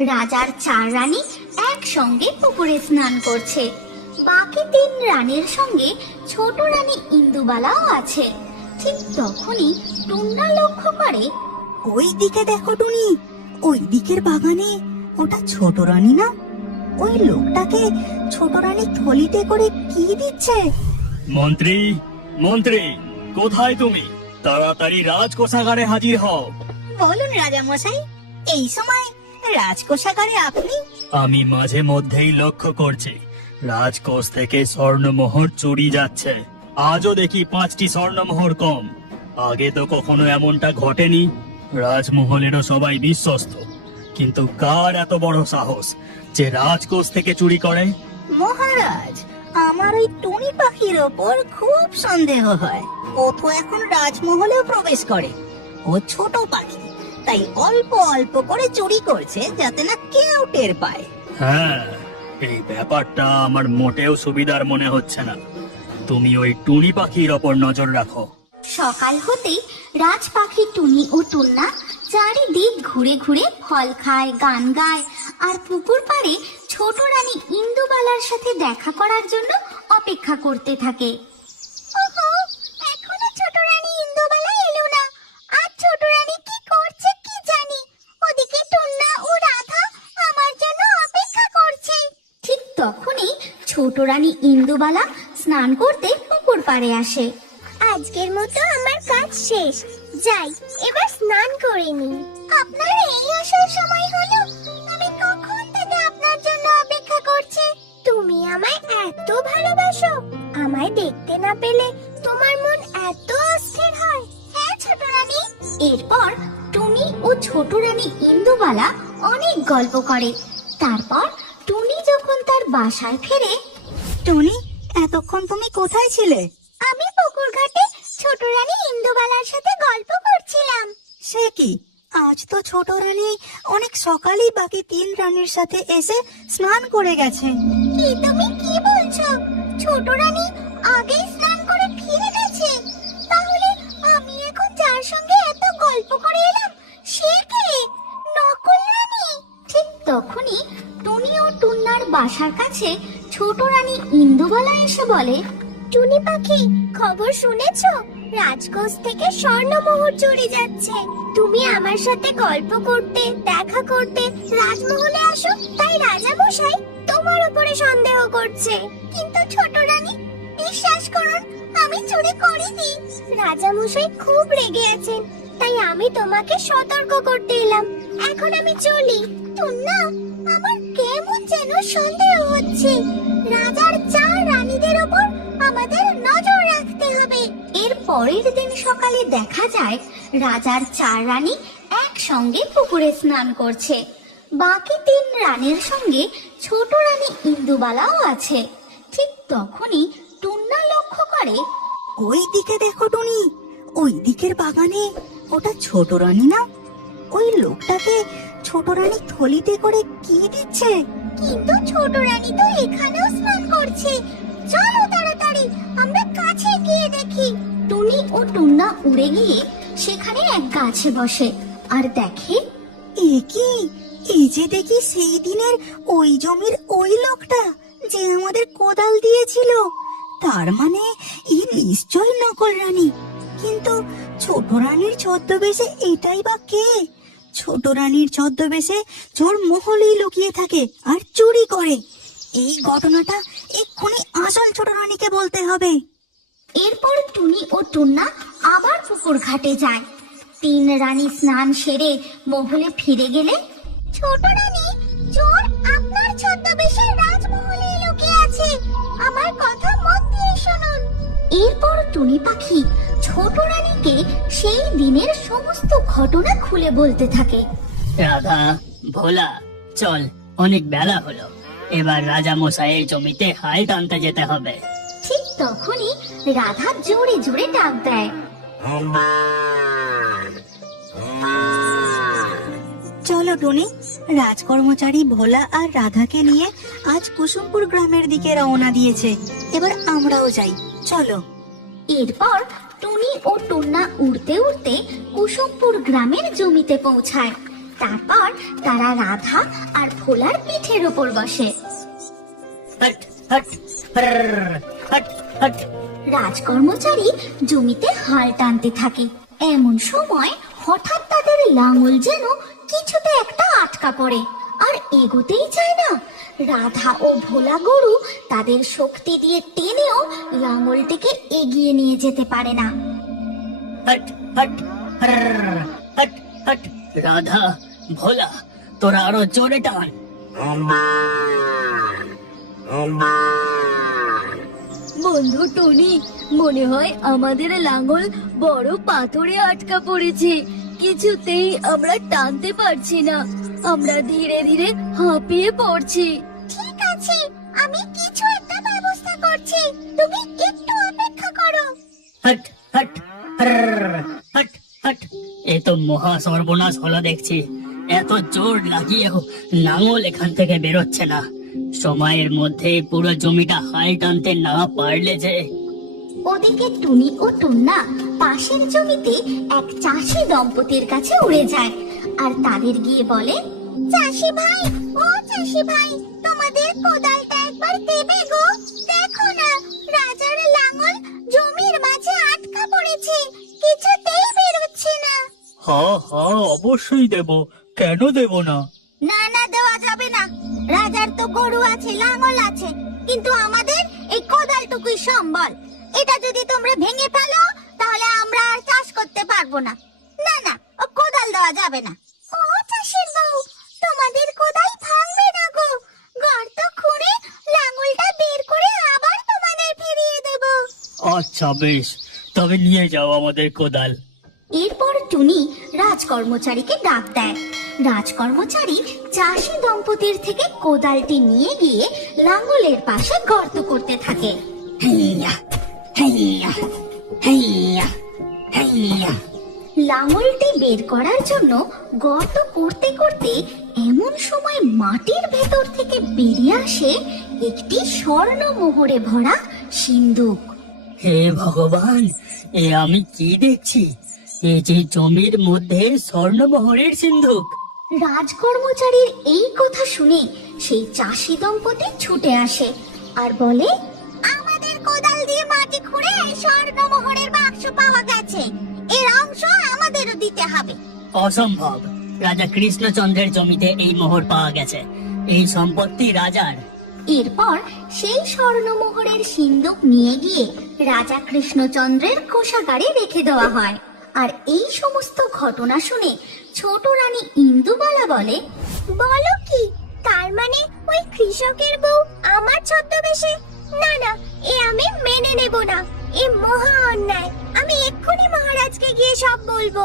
রাজার 4 রানী একসঙ্গে পুকুরে স্নান করছে। বাকি 3 রানীর সঙ্গে ছোট রানী ইন্দুবালাও আছে। ঠিক তখনই টুন্না লক্ষ্য করে, ওই দিকে দেখো টুনি, ওই দিকের বাগানে ওটা ছোট রানী না? ওই লোকটাকে ছোট রানী থলিতে করে কি দিচ্ছে? মন্ত্রী, মন্ত্রী, কোথায় তুমি? তাড়াতাড়ি রাজকোষাগারে হাজির হও। বলুন রাজা মশাই, এই সময় রাজকোষাগারে আপনি? আমি মাঝে মধ্যেই লক্ষ্য করছি রাজকোষ থেকে স্বর্ণমোহর চুরি যাচ্ছে। আজও দেখি 5টি স্বর্ণমোহর কম। আগে তো কখনো এমনটা ঘটেনি। রাজমহলেরও সবাই বিশ্বস্ত, কিন্তু কার এত বড় সাহস যে রাজকোষ থেকে চুরি করে? মহারাজ, আমার ওই টুনি পাখির ওপর খুব সন্দেহ হয়। ও তো এখন রাজমহলেও প্রবেশ করে। ও ছোট পাখি, তাই অল্প অল্প করে চুরি করছে যাতে না কেউ টের পায়। হ্যাঁ, এই ব্যাপারটা আমার মোটেও সুবিধার মনে হচ্ছে না। তুমি ওই টুনি পাখির ওপর নজর রাখো। সকাল হতেই রাজ পাখি টুনি ও টুন্না চারিদিক ঘুরে ঘুরে ফল খায়, গান গায় আর পুকুর পাড়ে ছোট রানী ইন্দুবালার সাথে দেখা করার জন্য অপেক্ষা করতে থাকে। এখনো ছোট রানী ইন্দুবালা এলো না। আর ছোট রানী কি করছে কি জানি। ওদিকে টুন্না ও রাধা আমার জন্য অপেক্ষা করছে। ঠিক তখনই ছোট রানী ইন্দুবালা স্নান করতে পুকুর পাড়ে আসে। আজকের মতো আমার কাজ শেষ, যাই এবার স্নান করে নি। আপনার এই আসার সময় হলো? আমি কখন থেকে আপনার জন্য অপেক্ষা করছি। তুমি আমায় এত ভালোবাসো, আমায় দেখতে না পেলে তোমার মন এত অস্থির হয়? হ্যাঁ ছোট রানী। এরপর টুনি ও ছোট রানী ইন্দুবালা অনেক গল্প করে। তারপর টুনি যখন তার বাসায় ফেরে, টুনি, এতক্ষণ তুমি কোথায় ছিলে? আমি পুকুর ঘাটে ছোট রানী ইন্দুবালার সাথে গল্প করছিলাম। সে কি, আজ তো ছোট রানী অনেক সকালেই বাকি 3 রানীর সাথে এসে স্নান করে গেছে। কি তুমি কি বলছো? ছোট রানী আগেই স্নান করে ফিরে গেছে? তাহলে আমি এখন যার সঙ্গে এত গল্প করে এলাম সে কে? নকল রানী? ঠিক তখনই টুনি ও টুন্নার বাসার কাছে ছোট রানী ইন্দুবালা এসে বলে, টুনি পাখি, খবর শুনেছো? রাজকোষ থেকে স্বর্ণমোহর চুরি যাচ্ছে। তুমি আমার সাথে গল্প করতে, দেখা করতে রাজমহলে আসো, তাই রাজা মশাই তোমার উপরে সন্দেহ করছে। কিন্তু ছোট রানী, বিশ্বাস করুন, আমি চুরি করিনি। রাজা মশাই খুব রেগে আছেন, তাই আমি তোমাকে সতর্ক করতে এলাম। এখন আমি চলি। টুন্না, আমার কেমন যেন সন্দেহ হচ্ছে। রাজার 4 রানীদের উপর আমাদের নজর রাখতে হবে। এর পরের দিন সকালে দেখা যায় রাজার 4 রানী একসঙ্গে পুকুরে স্নান করছে। বাকি 3 রানীর সঙ্গে ছোট রানী ইন্দুবালাও আছে। ঠিক তখনই টুন্না লক্ষ্য করে, ওই দিকে দেখো টুনি, ওই দিকের বাগানে ওটা ছোট রানী না? ওই লোকটাকে ছোট রানী থলিতে করে কি দিচ্ছে? কিন্তু ছোট রানী তো এখানেও স্নান করছে। চলো তাড়াতাড়ি আমরা কাছে গিয়ে দেখি। টুনি ও টুন্না উড়ে গিয়ে সেখানে এক গাছে বসে আর দেখে, এ কি, এই যে দেখি সেই দিনের ওই জমির ওই লোকটা যে আমাদের কোদাল দিয়েছিল। তার মানে এই নিশ্চয় নকল রানী। কিন্তু ছোট রানীর ছদ্মবেশে এটাই বা কে? ছোট রানীর ছদ্মবেশে চোর মহলেই লুকিয়ে থাকে আর চুরি করে। এই ঘটনাটা এক্ষুনি আসল ছোট রানীকে বলতে হবে। এরপর টুনি ও টুন্না আবার পুকুর ঘাটে যায়। 3 রানী স্নান সেরে মহলে ফিরে গেলে, ছোট রানী, চোর আপনার ছদ্মবেশে রাজমহলে লুকিয়ে আছে। আমার কথা মন দিয়ে শুনুন। এরপর টুনি পাখি ছোট রানীকে সেই দিনের সমস্ত ঘটনা খুলে বলতে থাকে। রাধা, ভোলা, চল, অনেক বেলা হলো। এবার রাজা মশাইয়ের জমিতে হাল টানতে যেতে হবে। ঠিক তখনই রাধা জোরে জোরে ডাক দেয়, চলো টুনি, রাজকর্মচারী ভোলা আর রাধাকে নিয়ে আজ কুসুমপুর গ্রামের দিকে রওনা দিয়েছে। এবার আমরাও যাই, চলো। এরপর টুনি ও টুন্না উড়তে উড়তে কুসুমপুর গ্রামের জমিতে পৌঁছায়। তারপর তারা রাধা আর ভোলার পিঠের উপর বসে। হট হট হ্রর, হট হট। রাজকর্মচারী জমিতে হাল টানতে থাকে। এমন সময় হঠাৎ তাদের লাঙল যেন কিছুতে একটা আটকা পড়ে, আর এগোতেই চায় না। রাধা ও ভোলা গরু তাদের শক্তি দিয়ে টেনেও লাঙলটিকে এগিয়ে নিয়ে যেতে পারে না। হট হট হ্রর, হট হট। রাধা, ভোলা, তোরা আরো জোরে টান। বন্ধু টনি, মনে হয় আমাদের লাঙল বড় পাথরে আটকা পড়েছে। কিছুতেই আমরা টানতে পারছি না, আমরা ধীরে ধীরে হাঁপিয়ে পড়ছি। ঠিক আছে, আমি কিছু একটা ব্যবস্থা করছি, তুমি একটু অপেক্ষা করো। হট হট হ্রর, হট হট। এ তো মহা সর্বনাশ হলো দেখছি। এত জোর লাগিয়েও লাঙল এখান থেকে বেরোচ্ছে না। সময়ের মধ্যে পুরো জমিটা হাল টানতে না পারলে যে। ওদিকে টুনি ও টুন্না পাশের জমিতে এক চাষি দম্পতির কাছে উড়ে যায় আর তাদের গিয়ে বলে, চাষি ভাই, ও চাষি ভাই, তোমাদের কোদালটা একবার দেবে গো? দেখো না, রাজার লাঙল জমির মাঝে আটকা পড়েছে, কিছুতেই বেরোচ্ছে না। হ্যাঁ হ্যাঁ, অবশ্যই দেব, কেন দেব না? না না, দেওয়া যাবে না। রাজার তো গরু আছে, লাঙল আছে, কিন্তু আমাদের এই কোদালটুকুই সম্বল। এটা যদি তোমরা ভেঙে ফেলো তাহলে আমরা আর চাষ করতে পারবো না। না না, ও কোদাল দেওয়া যাবে না। ও চাষির বউ, তোমাদের কোদাল ভাঙবে না গো। গর্ত খুঁড়ে লাঙলটা বের করে আবার তোমাদের ফিরিয়ে দেব। আচ্ছা বেশ, তবে নিয়ে যাও আমাদের কোদাল। এরপর টুনি রাজকর্মচারীকে ডাক দেয়। রাজকর্মচারী চাষি দম্পতির থেকে কোদালটি নিয়ে গিয়ে লাঙলের পাশে গর্ত করতে থাকে। হেইয়া হেইয়া হেইয়া হেইয়া। লাঙলটি বের করার জন্য গর্ত করতে করতে এমন সময় মাটির ভেতর থেকে বেরিয়ে আসে একটি স্বর্ণ মোহরে ভরা সিন্দুক। হে ভগবান, এ আমি কি দেখছি? এ যে জমির মধ্যে স্বর্ণমোহরের সিন্ধুক। রাজকর্মচারীর এই কথা শুনে সেই চাষি দম্পতি ছুটে আসে আর বলে, আমাদের কোদাল দিয়ে মাটি খুঁড়ে এই স্বর্ণমোহরের বাক্স পাওয়া গেছে, এর অংশ আমাদেরও দিতে হবে। অসম্ভব, রাজা কৃষ্ণচন্দ্রের জমিতে এই মোহর পাওয়া গেছে, এই সম্পত্তি রাজার। এরপর সেই স্বর্ণমোহরের সিন্দুক নিয়ে গিয়ে রাজা কৃষ্ণচন্দ্রের কোষাগারে রেখে দেওয়া হয়। আর এই সমস্ত ঘটনা শুনে ছোট রানী ইন্দুবালা বলে, বলো কি, তার মানে ওই কৃষকের বউ আমার ছদ্মবেশে? না না, এ আমি মেনে নেব না, এ মহা অন্যায়। আমি এক্ষুনি মহারাজকে গিয়ে সব বলবো।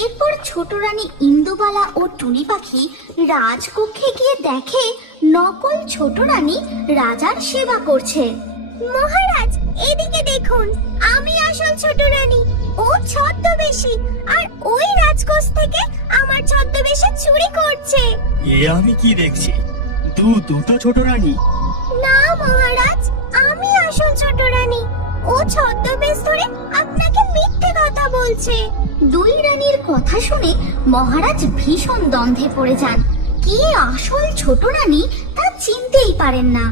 এরপর ছোট রানী ইন্দুবালা ও টুনি পাখি রাজকক্ষে গিয়ে দেখে নকল ছোট রানী রাজার সেবা করছে। মহারাজ, এদিকে দেখুন, আমি আসল ছোট রানী, ও ছদ্মবেশী, আর ওই রাজকোষ থেকে আমার ছদ্মবেশে চুরি করছে। এ আমি কি দেখছি? দুটো ছোট রানী? না মহারাজ, আমি আসল ছোট রানী, ও ছদ্মবেশ ধরে আপনাকে মিথ্যে কথা বলছে। দুই রানীর কথা শুনে মহারাজ ভীষণ দ্বন্দ্বে পড়ে যান। কে আসল ছোট রানী তা চিনতেই পারেন না।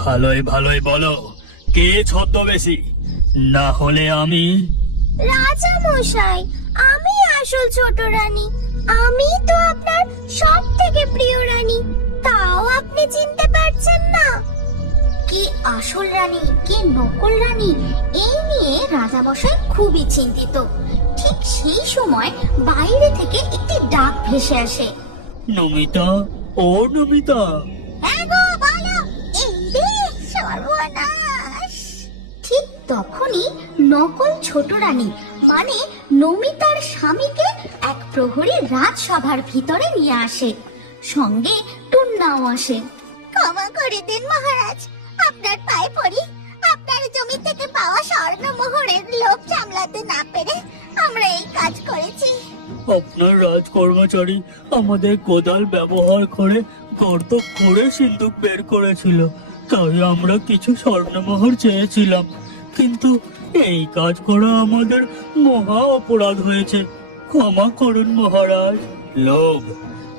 ভালোই ভালোই বলো, কে ছদ্মবেশী? না হলে আমি। রাজা মশাই, আমি আসল ছোট রানী, আমি তো আপনার সব থেকে প্রিয় রানী, তাও আপনি চিনতে পারছেন না। কে আসল রানী কে নকল রানী, এই নিয়ে রাজা মশাই খুবই চিন্তিত। ঠিক সেই সময় বাইরে থেকে একটি ডাক ভেসে আসে। নমিতা, ও নমিতা। এগো বলো, এই রে সর্বনাশ। ঠিক তখনই নকল ছোট রানী মানে নমিতার স্বামীকে এক প্রহরী রাজসভার ভিতরে নিয়ে আসে। সঙ্গে টুন্নাও আসে। ক্ষমা করে দিন মহারাজ, আপনার পায়ে পড়ি। আপনার জমি থেকে পাওয়া স্বর্ণ মোহরের লোভ সামলাতে না পেরে আমরা এই কাজ করেছি। আপনার রাজকর্মচারী আমাদের কোদাল ব্যবহার করে গর্ত করে সিন্দুক বের করেছিল, তাই আমরা কিছু স্বর্ণমোহর চেয়েছিলাম, কিন্তু এই কাজ করা আমাদের মহা অপরাধ হয়েছে। ক্ষমা করুন মহারাজ। লোভ,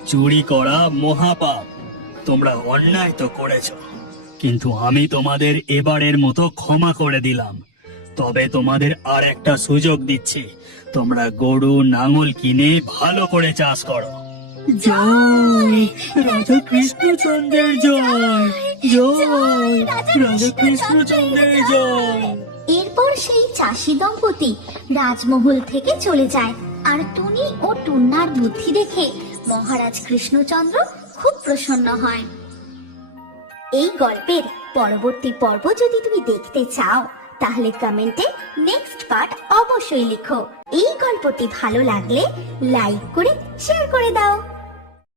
চুরি করা মহাপাপ। তোমরা অন্যায় তো করেছ, কিন্তু আমি তোমাদের এবারের মতো ক্ষমা করে দিলাম। তবে তোমাদের আর একটা সুযোগ দিচ্ছি, তোমরা গরু লাঙল কিনে ভালো করে চাষ করো। জয় রাজা কৃষ্ণচন্দ্রের জয়, জয় রাজা কৃষ্ণচন্দ্রের জয়। এরপর সেই চাষি দম্পতি রাজমহল থেকে চলে যায়। আর টুনি ও টুন্নার বুদ্ধি দেখে মহারাজ কৃষ্ণচন্দ্র খুব প্রসন্ন হয়। এই গল্পের পরবর্তী পর্ব যদি তুমি দেখতে চাও তাহলে কমেন্টে নেক্সট পার্ট অবশ্যই লিখো। এই গল্পটি ভালো লাগলে লাইক করে শেয়ার করে দাও।